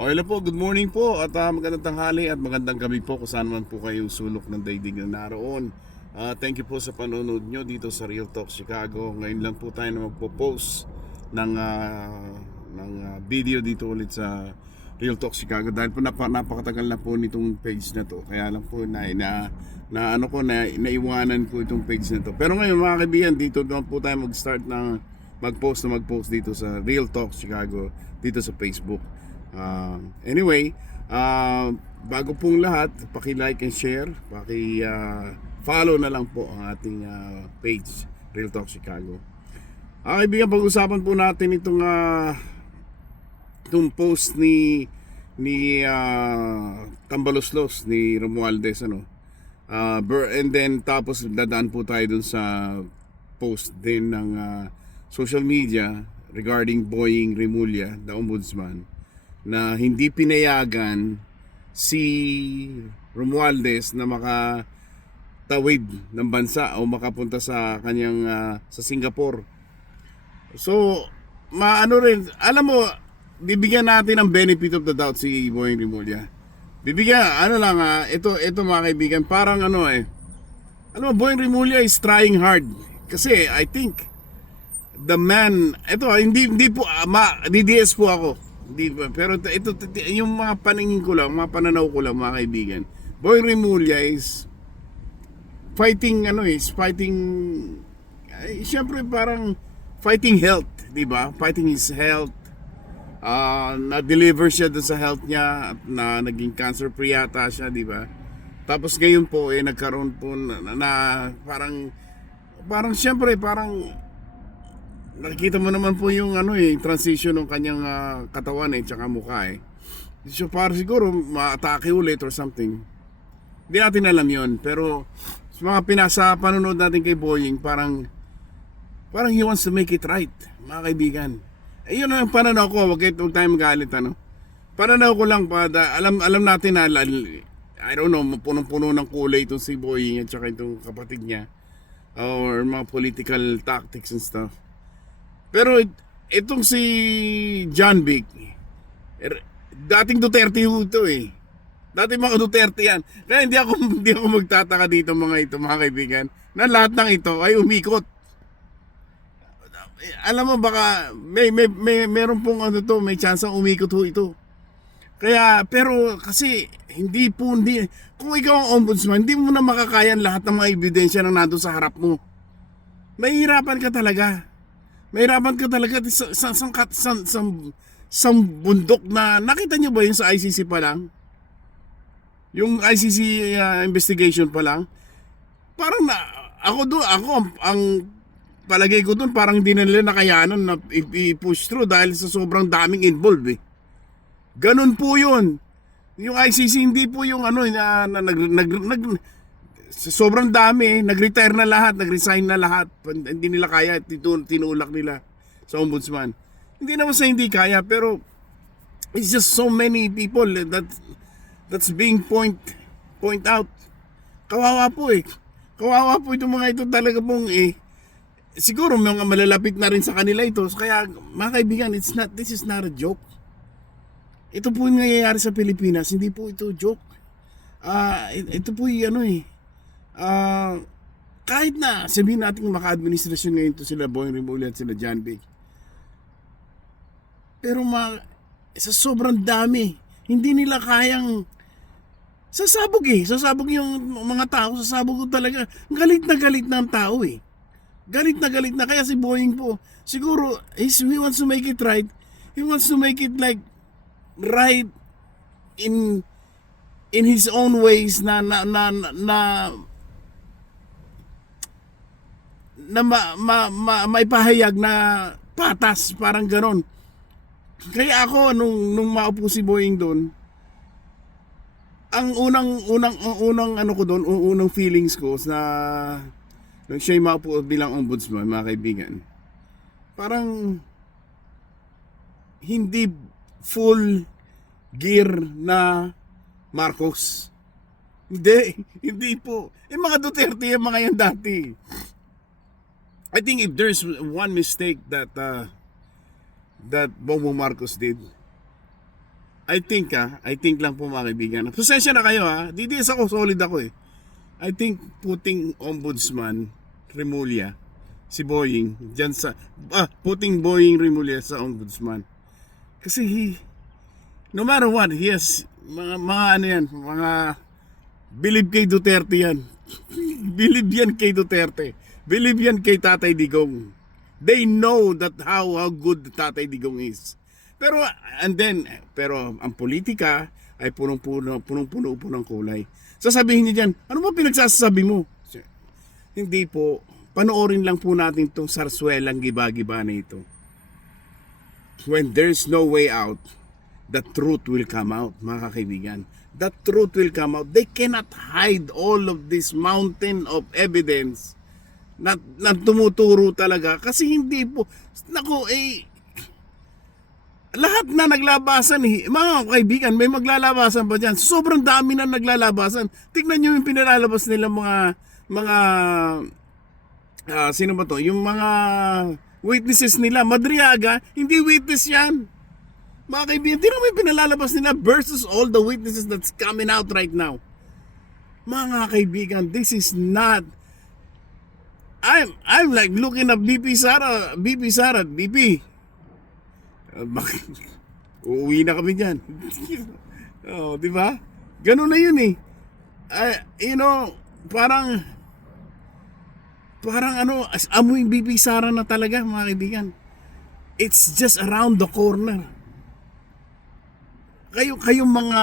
Okay lang po, good morning po at magandang tanghali at magandang gabi po kung saan man po kayong sulok ng daigdig na naroon. Thank you po sa panonood nyo dito sa Real Talk Chicago. Ngayon lang po tayo na magpo-post ng video dito ulit sa Real Talk Chicago dahil po napakatagal na po nitong page na to. Kaya lang po naiwanan ko itong page na to. Pero ngayon mga kaibigan, dito na po tayo mag-start ng mag-post dito sa Real Talk Chicago dito sa Facebook. Anyway, bago pong lahat, paki-like and share, paki-follow na lang po ang ating page, Real Talk Chicago. Kaibigan, pag-usapan po natin itong post ni Tambaloslos ni Romualdez, and then tapos dadaan po tayo dun sa post din ng social media regarding Boying Rimulya, the ombudsman, na hindi pinayagan si Romualdez na makatawid ng bansa o makapunta sa kanyang sa Singapore. So, alam mo, bibigyan natin ng benefit of the doubt si Boying Rimulya. Bibigyan, ito mga kaibigan, parang Boying Rimulya is trying hard. Kasi I think the man, hindi po, DDS po ako. Pero ito yung mga paningin ko lang, mga pananaw ko lang mga kaibigan. Boy Rimulya is fighting siyempre parang fighting health, di ba? Fighting his health. Na-deliver siya dun sa health niya, na naging cancer free yata siya, di ba? Tapos ngayon po nagkaroon po na parang siyempre parang nakikita mo naman po yung transition ng kanyang katawan tsaka mukha . So para siguro ma-atake ulit or something. Hindi natin alam yon, pero sa mga pinasa panonood natin kay Boying, parang he wants to make it right, mga kaibigan. Yun ang pananaw ko, wag tayo magalit Pananaw ko lang alam natin na I don't know, punong-puno ng kulay itong si Boying at saka itong kapatid niya, or mga political tactics and stuff. Pero itong si John Vic, dating Duterte ito Dating mga Duterte yan. Kaya hindi ako magtataka dito mga kaibigan, na lahat ng ito ay umikot. Alam mo, baka meron pong may chance ang umikot ito. Kaya pero kasi hindi kung ikaw ang ombudsman, hindi mo na makakayan lahat ng mga ebidensya na nandoon sa harap mo. Mahihirapan ka talaga. Sa bundok na nakita nyo ba yun sa ICC pa lang? Yung ICC investigation pa lang? Parang ako ang palagay ko doon, parang hindi na nila nakayanan na i-push through dahil sa sobrang daming involved . Ganun po yun. Yung ICC hindi po yung sa sobrang dami, nag-retire na lahat, nag-resign na lahat. Hindi nila kaya, tinulak nila sa ombudsman. Hindi naman sa hindi kaya, pero it's just so many people that's being point out. Kawawa po Kawawa po itong mga ito talaga pong siguro mga malalapit na rin sa kanila ito. Kaya mga kaibigan, this is not a joke. Ito po yung nangyayari sa Pilipinas, hindi po ito joke. Ito po kahit na sabihin natin maka-administrasyon ngayon to sila Boying Rimulya at sila John Vic, pero sa sobrang dami, hindi nila kayang sasabog yung mga tao, sasabog ko talaga. Galit na ang tao Galit na, kaya si Boying po, siguro he wants to make it right. He wants to make it like right in his own ways na maipahayag na patas, parang ganon. Kaya ako nung maupo si Boying doon, ang unang feelings ko na nung siya'y maupo bilang ombudsman, mga kaibigan, parang hindi full gear na Marcos. Hindi po. Mga Duterte yung mga yan dati. I think if there's one mistake that Bongbong Marcos did, I think lang po mga kaibigan. Pasensya na kayo DDS ako, solid ako eh. I think putting Ombudsman Remulla, si Boying, dyan sa, putting Boying Remulla sa Ombudsman. Kasi no matter what, he has, mga ano yan, mga, believe kay Duterte yan. Believe yan kay Duterte. Believe yan kay Tatay Digong. They know that how good Tatay Digong is. Pero ang politika ay punong-puno po ng kulay. Sasabihin niyo diyan, ano ba pinagsasabi mo? Hindi po, panoorin lang po natin tong sarswelang giba-giba na ito. When there's no way out, the truth will come out, mga kaibigan. The truth will come out. They cannot hide all of this mountain of evidence na tumuturo talaga kasi hindi po, lahat na naglalabasan mga kaibigan, may maglalabasan pa dyan. Sobrang dami na naglalabasan. Tignan nyo yung pinalalabas nila mga sino ba to? Yung mga witnesses nila. Madriaga, hindi witness yan. Mga kaibigan, tignan mo yung pinalalabas nila versus all the witnesses that's coming out right now. Mga kaibigan, this is not, I'm like looking at BP Sara, BP. Bakit? Uuwi na kami dyan. Di ba? Ganun na yun eh. Parang amoy BP Sara na talaga mga kaibigan. It's just around the corner. Kayong mga,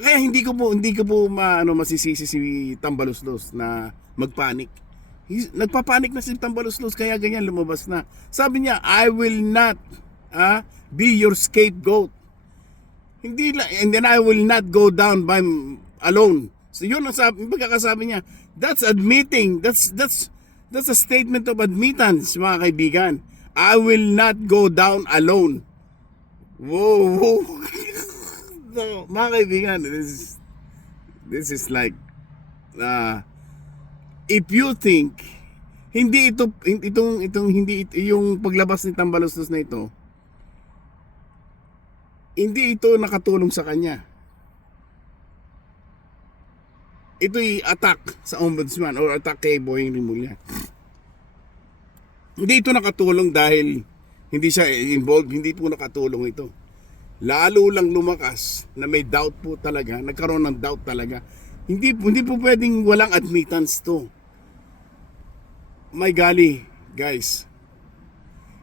kaya hindi ko po masisisi si Tambaluslos na magpanik. Nagpapanik na si Tambaluslos kaya ganyan lumabas na. Sabi niya, I will not be your scapegoat. And then I will not go down by alone. So yun ang pagkakasabi niya. That's admitting. That's a statement of admittance, mga kaibigan. I will not go down alone. Whoa. No, mga kaibigan, this is like if you think hindi yung paglabas ni Tambaluslos na ito, hindi ito nakatulong sa kanya. Ito'y attack sa Ombudsman or attack kay Boying Remulla. Hindi ito nakatulong dahil hindi siya involved, hindi po nakatulong ito. Lalo lang lumakas na may doubt po talaga, nagkaroon ng doubt talaga. Hindi po pwedeng walang admittance to. My golly, guys.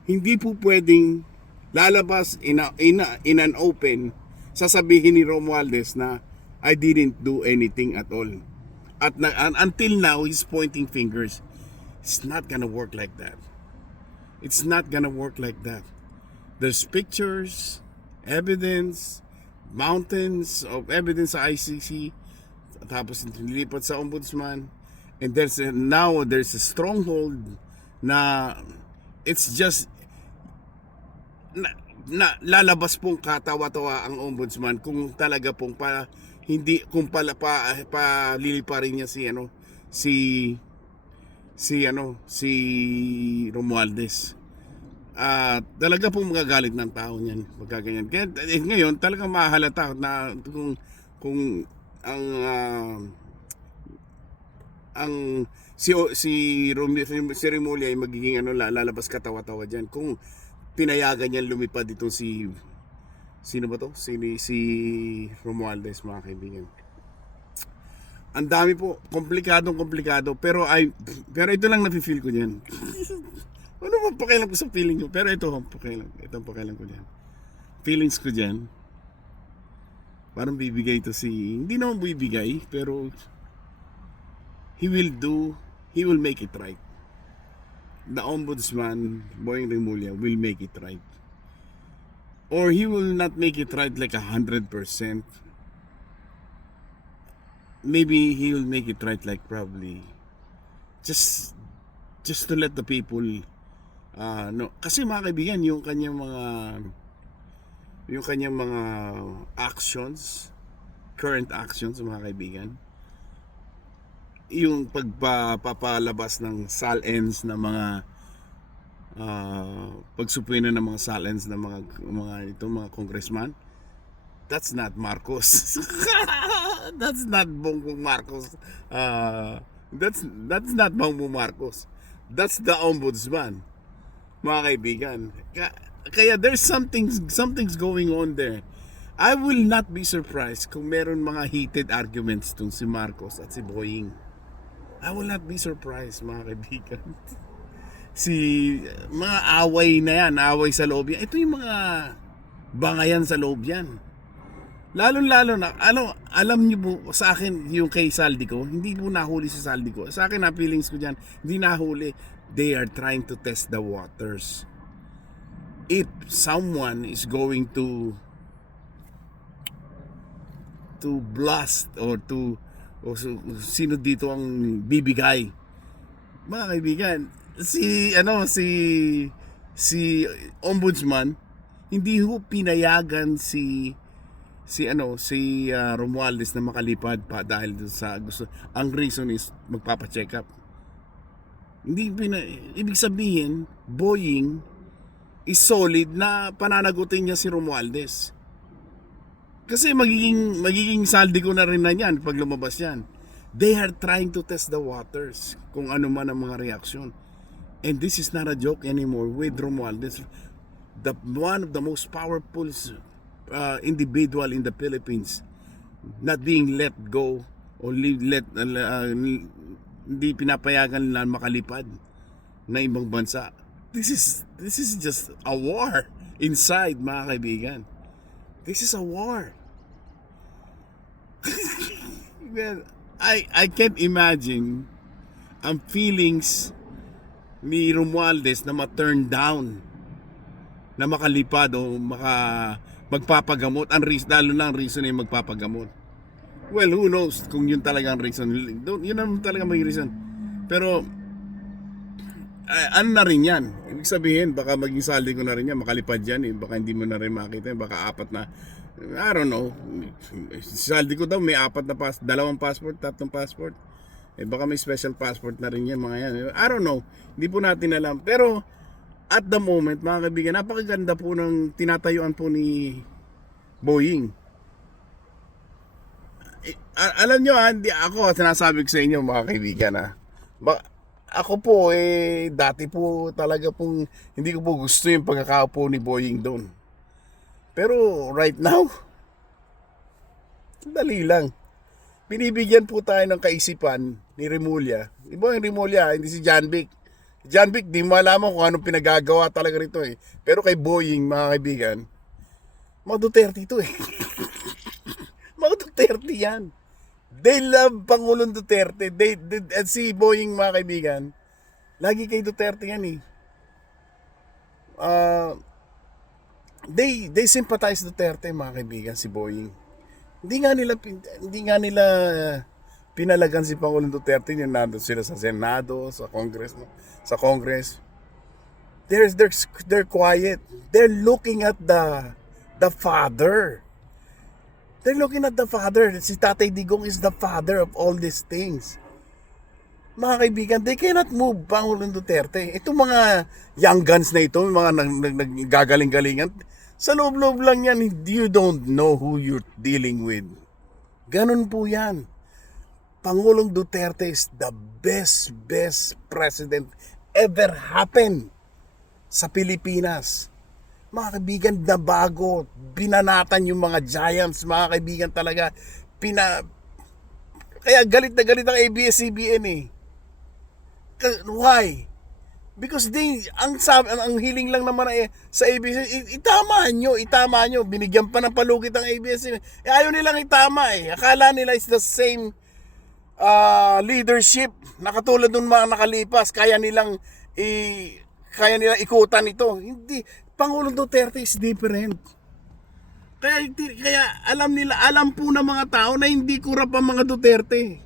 Hindi po pwedeng lalabas in an open, sasabihin ni Romualdez na I didn't do anything at all. Until now, he's pointing fingers. It's not gonna work like that. It's not gonna work like that. There's pictures, evidence, mountains of evidence sa ICC, tapos nilipat sa Ombudsman, and now there's a stronghold na it's just na lalabas pong katawa-tawa ang Ombudsman kung talaga pong liliparin niya si Romualdez. Talaga pong magagalit ng tao niyan magkaganyan. Kaya ngayon talagang mahalata na kung si Remulla ay magiging lalabas katawa-tawa diyan kung pinayagan niya lumipad itong sino ba to? Si Romualdez, mga kaibigan. Ang dami po, komplikado, pero ito lang nafe-feel ko diyan. Ano ba pakialam ko sa feeling ko? Pero ito ang pakialam ko diyan. Feelings ko diyan. Parang bibigay ito hindi naman bibigay, pero he will make it right. The Ombudsman, Boying Remulla, will make it right. Or he will not make it right like 100%. Maybe he will make it right like probably just to let the people no. Kasi mga kaibigan, yung kanyang mga actions, current actions, mga kaibigan, yung pagpapalabas ng SALNs na mga pagsupuin ng mga silence ng mga congressman. That's not Marcos. That's not Bongbong Marcos. That's not Bongbong Marcos. That's the ombudsman, mga kaibigan. Kaya there's something's going on there. I will not be surprised kung meron mga heated arguments tong si Marcos at si Boying. I will not be surprised, mga kaibigan. Mga away na yan, away sa loob yan. Ito yung mga bangayan sa loob yan. Lalo na, alam niyo po sa akin yung kay Saldico, hindi po nahuli si Saldico. Sa akin na feelings ko diyan, hindi nahuli. They are trying to test the waters. If someone is going to blast or sino dito ang bibigay, mga kaibigan, si ombudsman, hindi ho pinayagan si Romualdez na makalipad pa dahil sa ang reason is magpapa-check up. Ibig sabihin, Boying is solid na pananagutin niya si Romualdez. Kasi magiging Saldico na rin na yan pag lumabas yan. They are trying to test the waters kung ano man ang mga reaksyon. And this is not a joke anymore with Romualdez. One of the most powerful individual in the Philippines not being let go or hindi pinapayagan na makalipad na ibang bansa. This is just a war inside, mga kaibigan. This is a war. Well, I can't imagine ang feelings ni Romualdez na ma-turn down na makalipad o magpapagamot. Lalo na ang reason ay magpapagamot. Well, who knows kung yun talaga ang reason. Yun naman talaga may reason. Pero ano na rin yan, ibig sabihin baka maging Saldico na rin yan, makalipad yan eh. Baka hindi mo na rin makita, baka apat na, I don't know, Saldico daw may dalawang passport, 3 passport. Baka may special passport na rin yan, mga yan. I don't know, hindi po natin alam. Pero at the moment, mga kaibigan, napakaganda po ng tinatayuan po ni Boying. Alam nyo hindi ako sinasabi ko sa inyo, mga kaibigan ako po dati po talaga pong hindi ko po gusto yung pagkakaupo ni Boying doon. Pero right now, dali lang. Binibigyan po tayo ng kaisipan ni Remulla. Iba yung Remulla, hindi si John Vic. John Vic, di mo alam kung anong pinagagawa talaga rito eh. Pero kay Boying, mga kaibigan, mga Duterte ito eh. Mga Duterte yan. They love Pangulong Duterte. At si Boying, mga kaibigan, lagi kay Duterte yan eh. They sympathize Duterte, mga kaibigan, si Boying. Hindi nga nila pinalagan si Pangulong Duterte, yung nandun sila sa Senado, sa Congress. They're quiet. They're looking at the father. They're looking at the father. Si Tatay Digong is the father of all these things. Mga kaibigan, they cannot move Pangulong Duterte. Itong mga young guns na ito, mga naggagaling-galingan, sa loob-loob lang yan, you don't know who you're dealing with. Ganun po yan. Pangulong Duterte is the best president ever happened sa Pilipinas. Mga kaibigan, na bago, binanatan yung mga giants, mga kaibigan talaga. Kaya galit na galit ang ABS-CBN eh. Why? Because ang hiling lang naman sa ABS, itama nyo. Binigyan pa ng palugit ang ABS-CBN. Ayaw nilang itama eh. Akala nila is the same leadership na katulad ng mga nakalipas. Kaya nilang ikutan ito. Hindi. Pangulong Duterte is different. Kaya alam po ng mga tao na hindi kurap ang mga Duterte.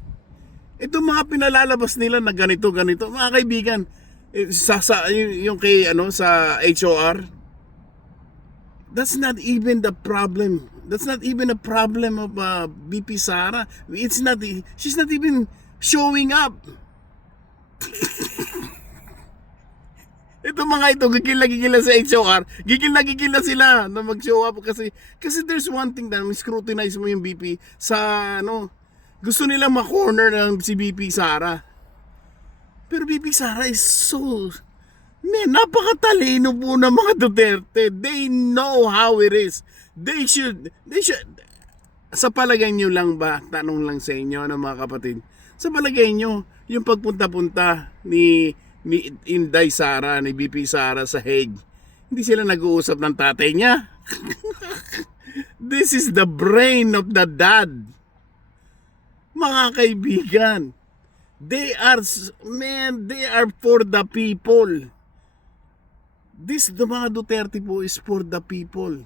Ito mga pinalalabas nila na ganito. Mga kaibigan, yung kay sa HOR, that's not even the problem. That's not even a problem of BP Sara. She's not even showing up. Ito mga ito, gigil na sa HOR, gigil na sila na mag-show up kasi there's one thing na scrutinize mo yung BP sa ano, gusto nila ma-corner ng si BP Sara. Pero BP Sara is so, man, napakatalino po ng mga Duterte. They know how it is. They should, sa palagay nyo lang ba, tanong lang sa inyo ng mga kapatid, sa palagay nyo, yung pagpunta-punta ni Inday Sara, ni BP Sara sa Hague, hindi sila nag-uusap ng tatay niya? This is the brain of the dad. Mga kaibigan, they are for the people. The mga Duterte po is for the people.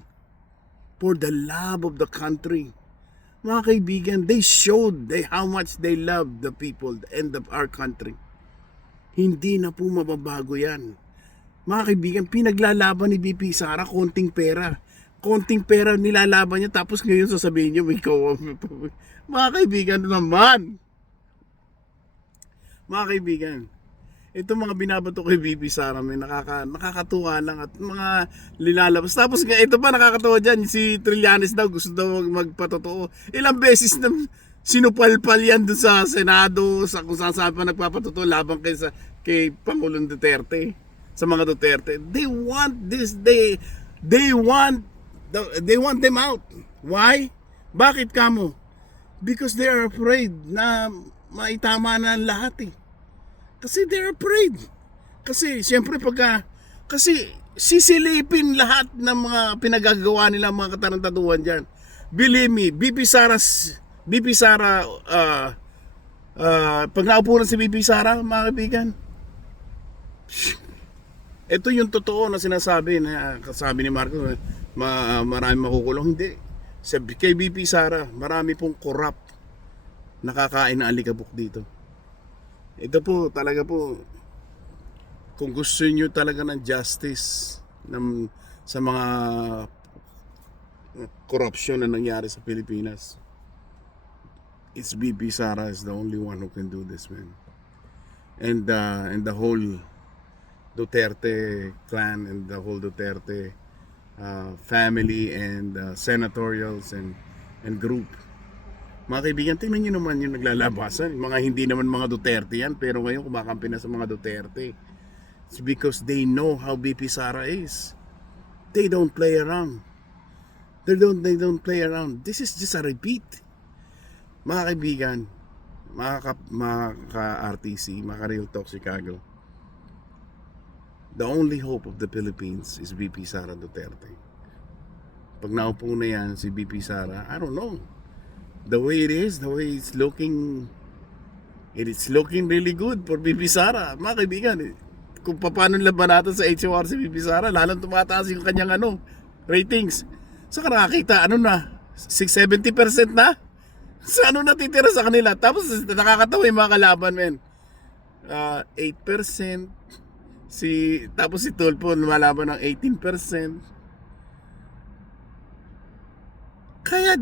For the love of the country. Mga kaibigan, they showed how much they love the people and our country. Hindi na po mababago yan. Mga kaibigan, pinaglalaban ni BP Sara konting pera. Konting pera nilalaban niya tapos ngayon sasabihin niyo, ikaw, mga kaibigan naman. Mga kaibigan, itong mga binabato kay BP Sara, may nakakatuwa lang at mga lilalabas. Tapos ito pa nakakatuwa dyan, si Trillanes daw gusto daw magpatotoo. Ilang beses na sinupalpal yan doon sa Senado, sa kung saan pa nagpapatotoo labang kay Pangulong Duterte, sa mga Duterte. They want this, they want them out. Why? Bakit kamo? Because they are afraid na maitama na lahat eh. Kasi they're afraid. Kasi siyempre kasi sisilipin lahat ng mga pinagagawa nila mga katarantaduhan dyan. Believe me, BP Sara, pag naupo na si BP Sara, mga kaibigan, ito yung totoo na sinasabi na sabi ni Marcos, marami makukulong. Hindi. Kay BP Sara, marami pong corrupt nakakain na alikabok dito. Ito po talaga po, kung gusto nyo talaga ng justice sa mga corruption na nangyari sa Pilipinas, it's BP Sara is the only one who can do this, man. And the whole Duterte clan and the whole Duterte family and senatorials and group. Mga kaibigan, tingnan nyo naman yung naglalabasan. Mga hindi naman mga Duterte yan, pero ngayon kumakampi na sa mga Duterte. It's because they know how BP Sara is. They don't play around. They don't play around. This is just a repeat. Mga kaibigan, mga ka-RTC, mga ka-Real Talk Chicago, the only hope of the Philippines is BP Sara Duterte. Pag naupo na yan si BP Sara, I don't know. The way it's looking really good for BP Sara. Mga kaibigan, kung paano laban natin sa HOR si BP Sara, lalong tumataas yung kanyang ratings. So nakakita, 70% na? Sa natitira sa kanila. Tapos nakakatawa yung mga kalaban, men. 8%. Tapos si Tulfo lumalaban ng 18%. Kaya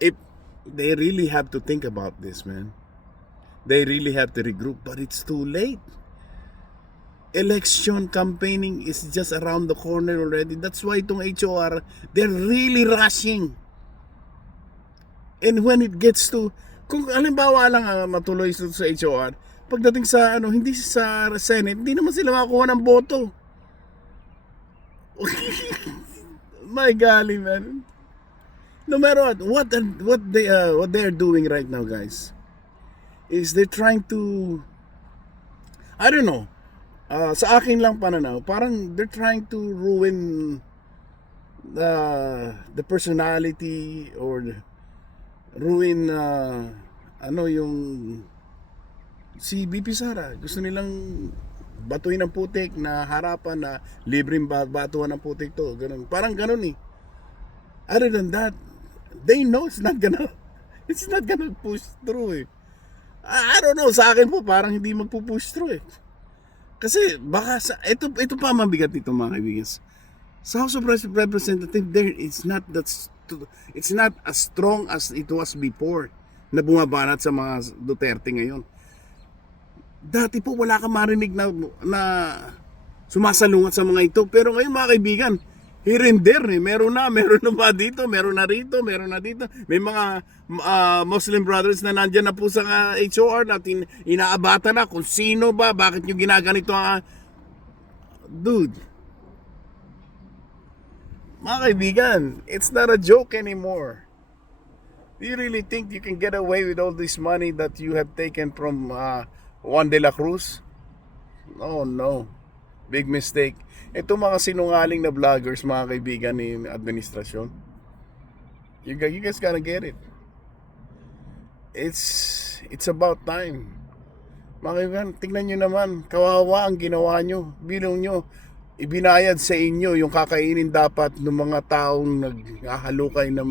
if they really have to think about this, man. They really have to regroup, but it's too late. Election campaigning is just around the corner already. That's why itong HOR, they're really rushing. And when it gets to, kung halimbawa lang matuloy sa HOR, pagdating sa hindi sa Senate, hindi naman sila makakuha ng boto. My golly, man. No matter what they are doing right now, guys, is they're trying to, I don't know, sa akin lang pananaw, parang they're trying to ruin the personality or ruin yung si BP Sara. Gusto nilang batuin ng putik na harapan na libreng batuan ng putik to. Ganun. Parang ganun eh. Other than that, they know it's not gonna push through eh. I don't know, sa akin po parang hindi magpo-push through eh. Kasi baka ito pa mabigat dito mga kaibigan. Sa House of Representatives, it's not as strong as it was before na bumabanat sa mga Duterte ngayon. Dati po wala kang marinig na sumasalungat sa mga ito. Pero ngayon mga kaibigan, here and there meron na ba dito, meron na rito, meron na dito. May mga Muslim brothers na nandyan na po sa HOR natin, inaabata na kung sino ba, bakit nyo ginaganito ang dude. Mga kaibigan, it's not a joke anymore. Do you really think you can get away with all this money that you have taken from Juan de la Cruz? Oh no. Big mistake. Ito mga sinungaling na vloggers, mga kaibigan ni administrasyon. You guys gotta get it. It's about time. Mga kaibigan, tingnan nyo naman, kawawa ang ginawa nyo. Bilong nyo, ibinayad sa inyo yung kakainin dapat ng mga taong naghahalukay ng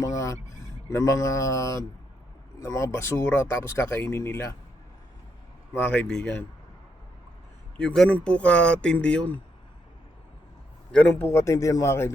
mga basura tapos kakainin nila. Mga kaibigan, yung ganun po katindi yun. Ganun po katindi yun mga kaibigan.